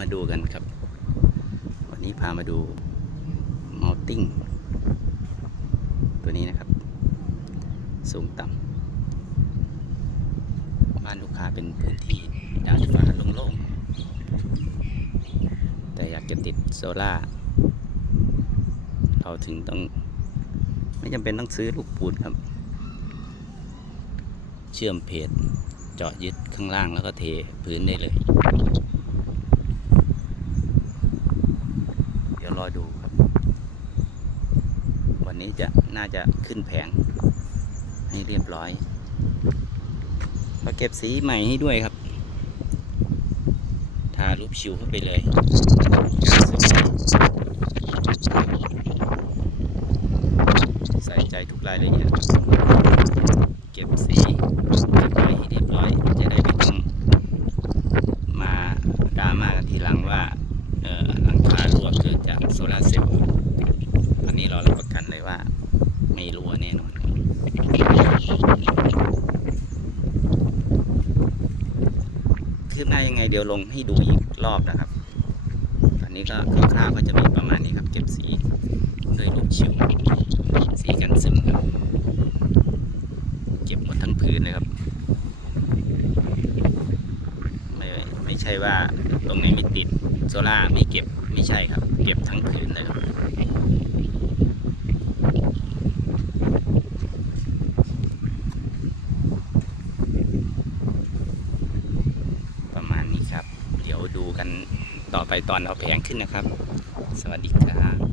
มาดูกันครับ วันนี้พามาดูม u ลติ้งตัวนี้นะครับ สูงต่ำบ้านลูกค้าเป็นพื้นที่ดาดฟ้าโล่งๆแต่อยากจะติดโซล่าเราถึงต้อง ไม่จำเป็นต้องซื้อลูกปูนครับ เชื่อมเพจเจาะยึดข้างล่างแล้วก็เทพื้นได้เลย เดี๋ยว รอดูครับ วันนี้จะน่าจะขึ้นแผง ให้เรียบร้อยมาเก็บสีใหม่ให้ด้วยครับทารูปชิวเข้าไปเลยใส่ใจทุกรายละเอียดเก็บสีเก็บไว้ให้เรียบร้อย จะได้ไม่ต้องมาดราม่ากันทีหลังว่าหลังคารั่ว ไม่รัวแน่นอนคืบหน้ายังไงเดี๋ยวลงให้ดูอีกรอบนะครับ ตอนนี้ก็คร่าวๆก็จะมีประมาณนี้ครับ เก็บสีด้วยลูกชิวสีกันซึมครับ เก็บหมดทั้งพื้นเลยครับ ไม่ไม่ใช่ว่าตรงนี้ไม่ติดโซล่าไม่เก็บไม่ใช่ครับ เก็บทั้งพื้นเลยครับ ประมาณนี้ครับ เดูกันต่อไปตอนเราแผงขึ้นนะครับ สวัสดีครับ